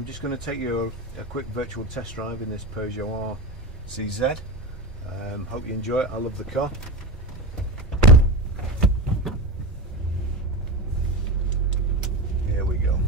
I'm just going to take you a quick virtual test drive in this Peugeot RCZ. Hope you enjoy it. I love the car. Here we go.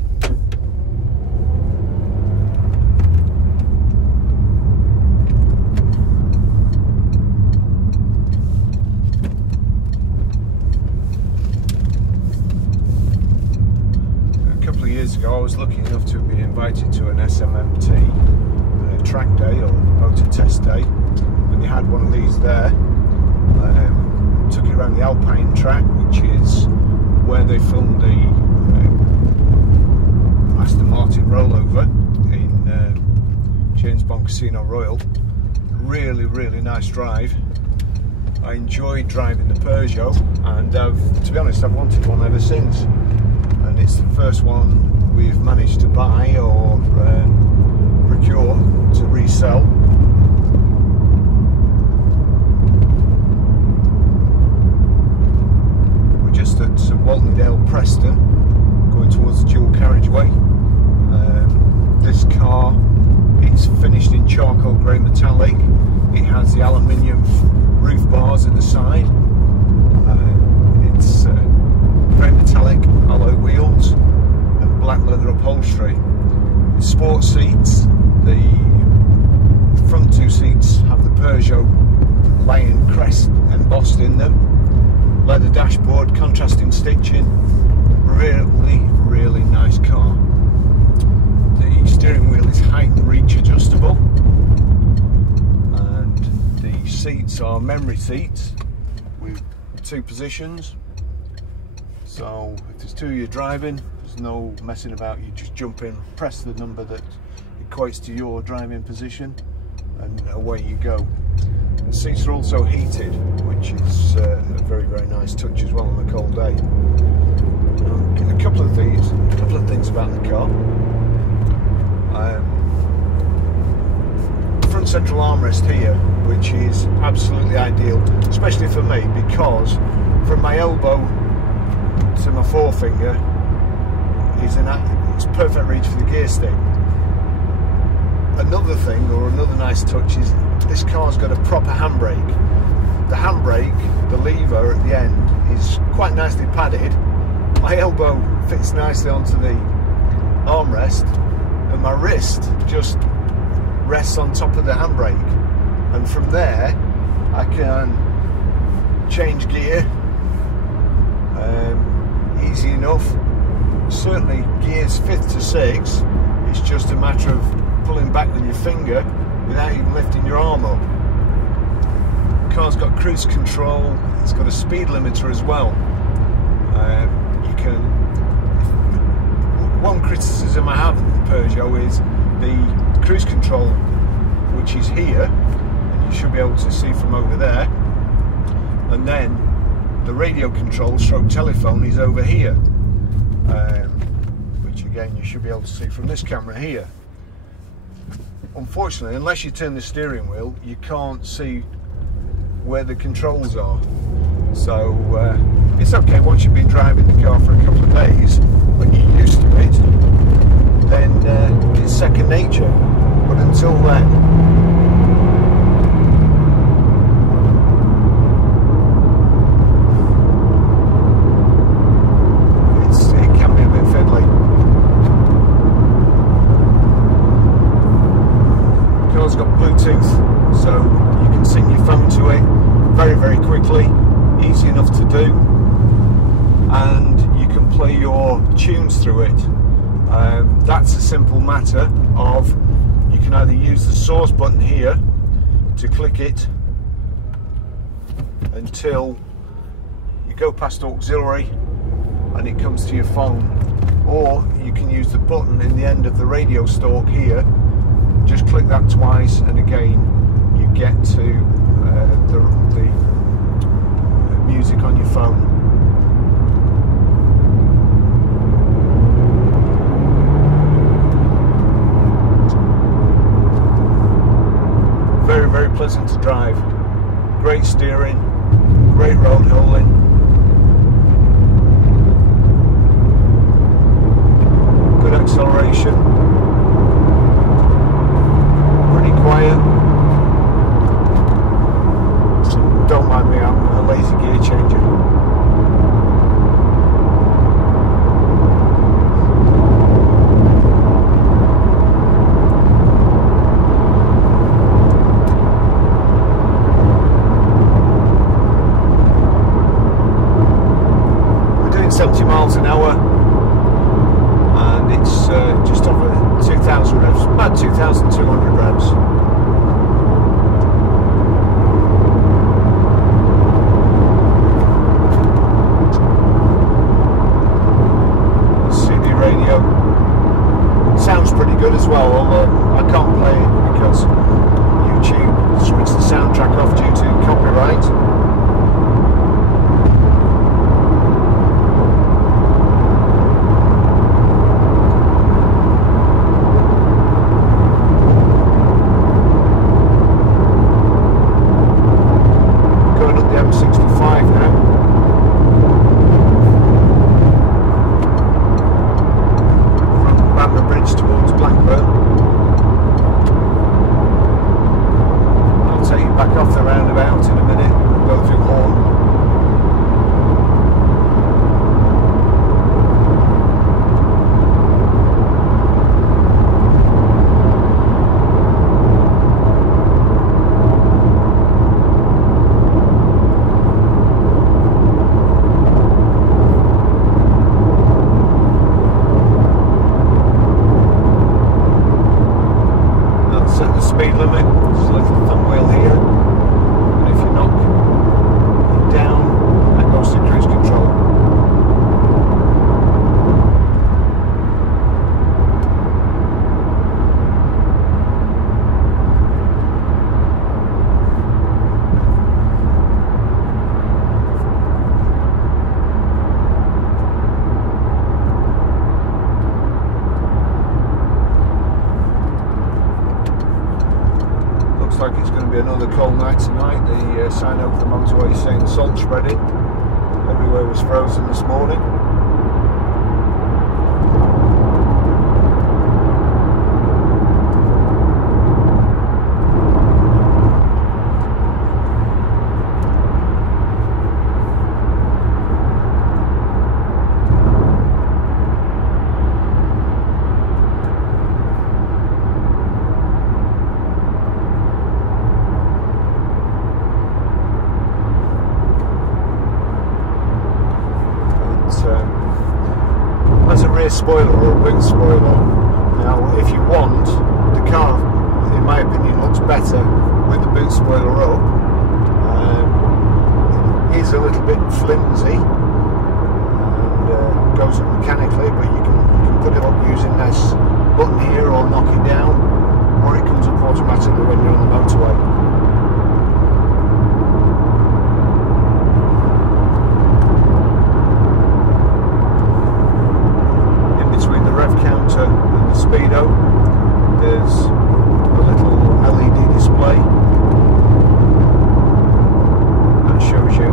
Years ago I was lucky enough to be invited to an SMMT track day or motor test day, and they had one of these there. Took it around the Alpine track, which is where they filmed the Aston Martin rollover in James Bond Casino Royale. Really nice drive. I enjoyed driving the Peugeot, and to be honest, I've wanted one ever since. And it's the first one we've managed to buy or procure to resell. We're just at Waltondale, Preston, going towards the dual carriageway. This car is finished in charcoal grey metallic. It has the aluminium roof bars at the side. It's grey metallic alloy wheels and black leather upholstery. The sport seats, the front two seats have the Peugeot lion crest embossed in them. Leather dashboard, contrasting stitching. Really nice car. The steering wheel is height and reach adjustable, and the seats are memory seats with 2 positions. So if there's 2 of you driving, there's no messing about. You just jump in, press the number that equates to your driving position, and away you go. The seats are also heated, which is a very nice touch as well on a cold day. A couple of things about the car. Front central armrest here, which is absolutely ideal, especially for me, because from my elbow to my forefinger it's perfect reach for the gear stick. Another thing, or another nice touch, is this car's got a proper handbrake. The handbrake, the lever at the end, is quite nicely padded. My elbow fits nicely onto the armrest, and my wrist just rests on top of the handbrake, and from there I can change gear easy enough. Certainly gears 5th to 6th, it's just a matter of pulling back with your finger without even lifting your arm up. The car's got cruise control, it's got a speed limiter as well. You can. One criticism I have of the Peugeot is the cruise control, which is here, and you should be able to see from over there, and then the radio control stroke telephone is over here, which again you should be able to see from this camera here. Unfortunately, unless you turn the steering wheel, you can't see where the controls are. So it's okay once you've been driving the car for a couple of days, when you're used to it, then it's second nature. But until then, it can be a bit fiddly. The car's got Bluetooth, so you can sync your phone to it very quickly. Easy enough to do, and you can play your tunes through it. That's a simple matter of, you can either use the source button here to click it until you go past auxiliary and it comes to your phone, or you can use the button in the end of the radio stalk here. Just click that twice, and again you get to the music on your phone. Very pleasant to drive. Great steering, great road holding. Good acceleration. lazy gear changer. We're doing 70 miles an hour and it's just over 2,000 revs, about 2,200 revs. Sounds pretty good as well, although I can't play it because YouTube switched the soundtrack off due to copyright. Going up the M65 now. Towards Blackburn. I'll take you back off the roundabout in a minute and go through Hoghton. Speed limit, there's a little thumb wheel here, and if you knock it down, that goes to cruise control. Like it's going to be another cold night tonight. The sign over the motorway is saying salt spreading. Everywhere was frozen this morning. As a rear spoiler or a boot spoiler. Now, if you want, the car, in my opinion, looks better with the boot spoiler up. It is a little bit flimsy and goes up mechanically, but you can put it up using this button here or knock it down, or it comes up automatically when you're on the motorway. Counter and the speedo, there's a little LED display that shows you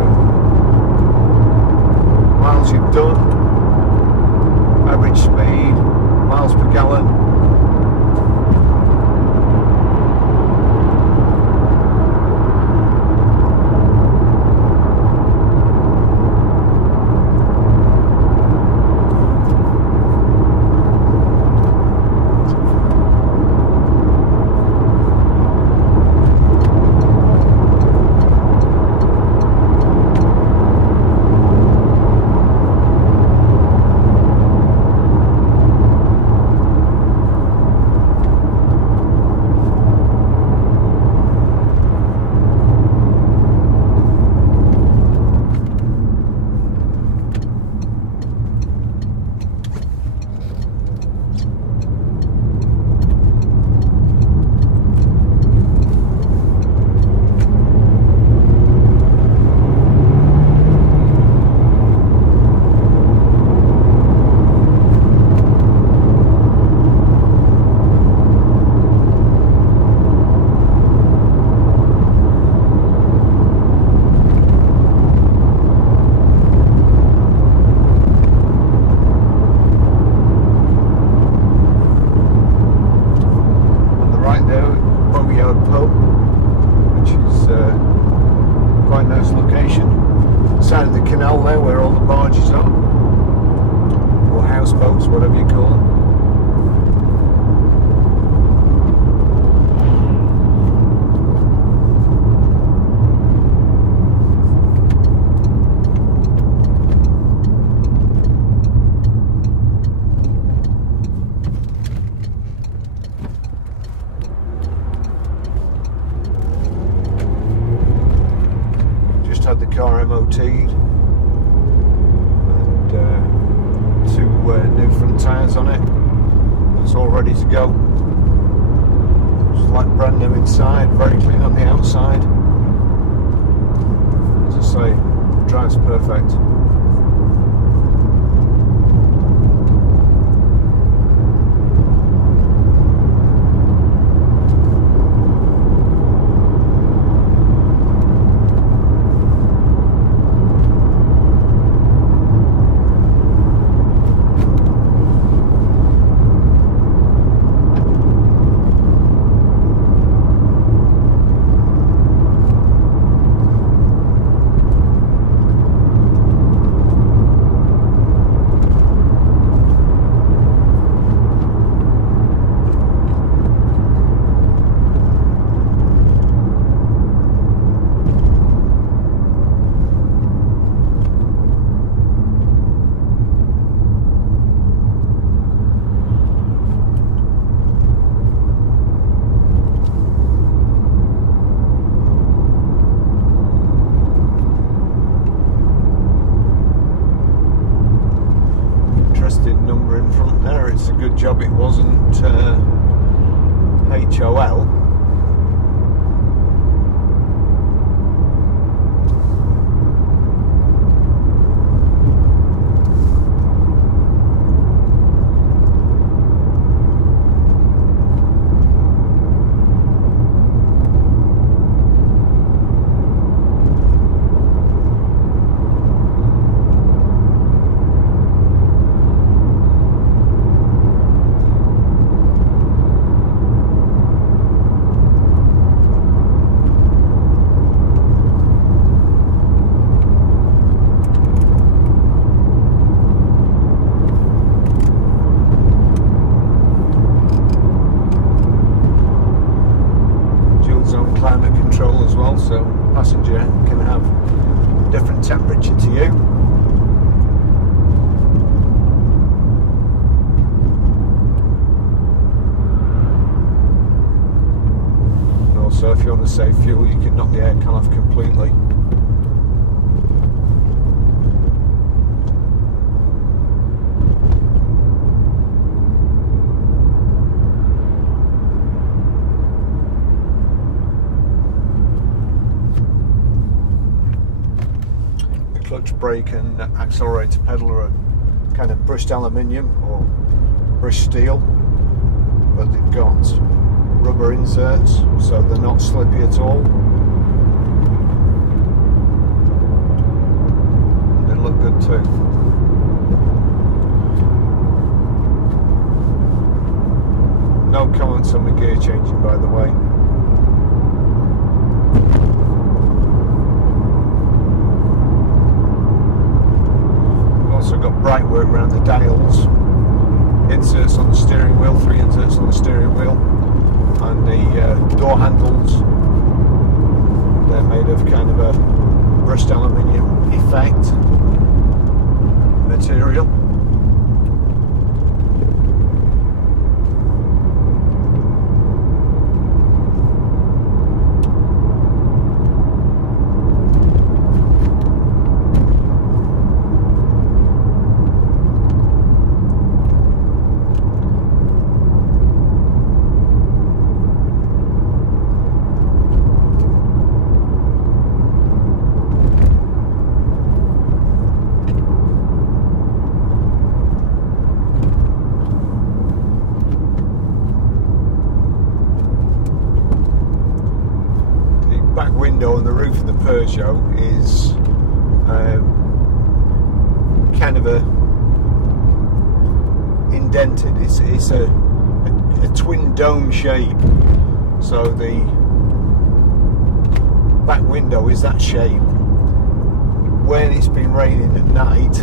miles you've done, average speed, miles per gallon. side of the canal there where all the barges are, or houseboats, whatever you call them. Had the car MOT'd and two new front tyres on it. It's all ready to go. It's like brand new inside, very clean on the outside. As I say, drives perfect. Number in front there. It's a good job it wasn't HOL. Climate control as well, so passenger can have different temperature to you. And also, if you want to save fuel, you can knock the aircon off completely. Clutch, brake and accelerator pedal are kind of brushed aluminium or brushed steel, but they've got rubber inserts so they're not slippy at all. And they look good too. No comments on the gear changing, by the way. Also got bright work around the dials, inserts on the steering wheel, 3 inserts on the steering wheel, and the door handles, they're made of kind of a brushed aluminium effect material. Back window on the roof of the Peugeot is kind of indented. It's a twin dome shape, so the back window is that shape. when it's been raining at night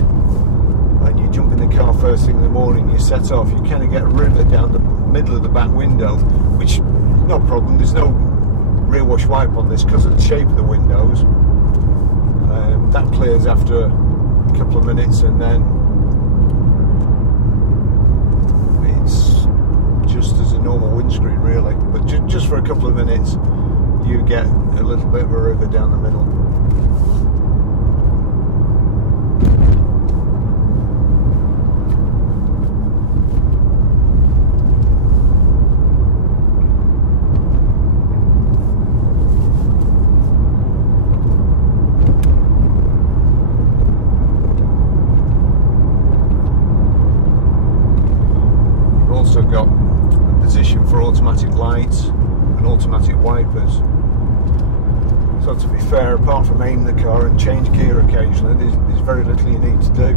and you jump in the car first thing in the morning, you set off, you kind of get a river down the middle of the back window, which no problem, there's no rear wash wipe on this because of the shape of the windows. That clears after a couple of minutes, and then it's just as a normal windscreen really, but just for a couple of minutes you get a little bit of a river down the middle. Also got a position for automatic lights and automatic wipers. So to be fair, apart from aim the car and change gear occasionally, there's very little you need to do.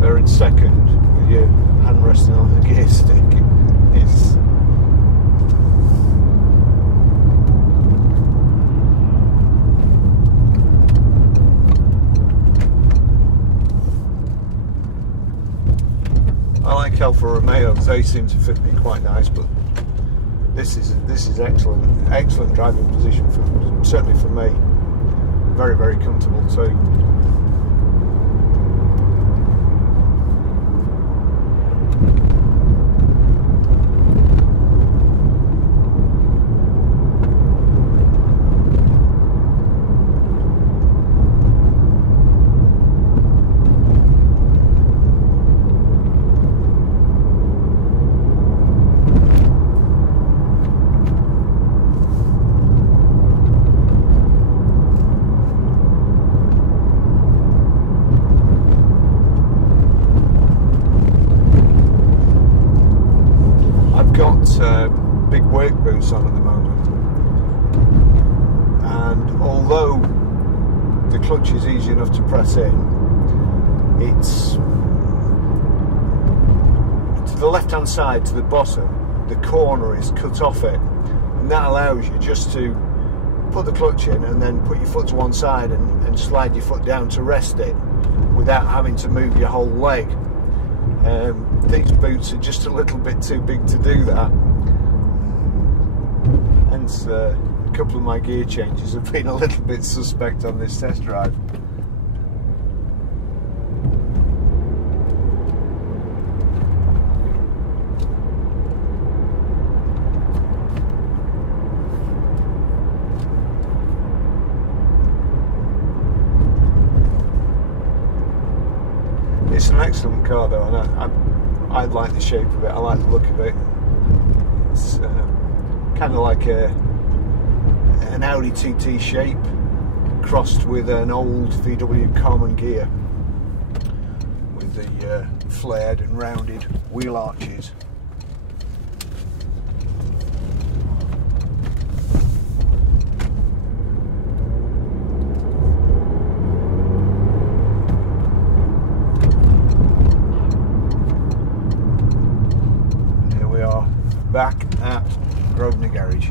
They're in second with your hand resting on the gear stick. I like Alfa Romeos, they seem to fit me quite nice, but this is excellent driving position certainly for me. Very, very comfortable too. Big work boots on at the moment, and although the clutch is easy enough to press in, it's to the left hand side, to the bottom, the corner is cut off it, and that allows you just to put the clutch in and then put your foot to one side and slide your foot down to rest it without having to move your whole leg. These boots are just a little bit too big to do that. Hence, a couple of my gear changes have been a little bit suspect on this test drive. It's an excellent car though, and I like the shape of it, I like the look of it. It's kind of like an Audi TT shape crossed with an old VW common gear with the flared and rounded wheel arches. Back at Grosvenor Garage.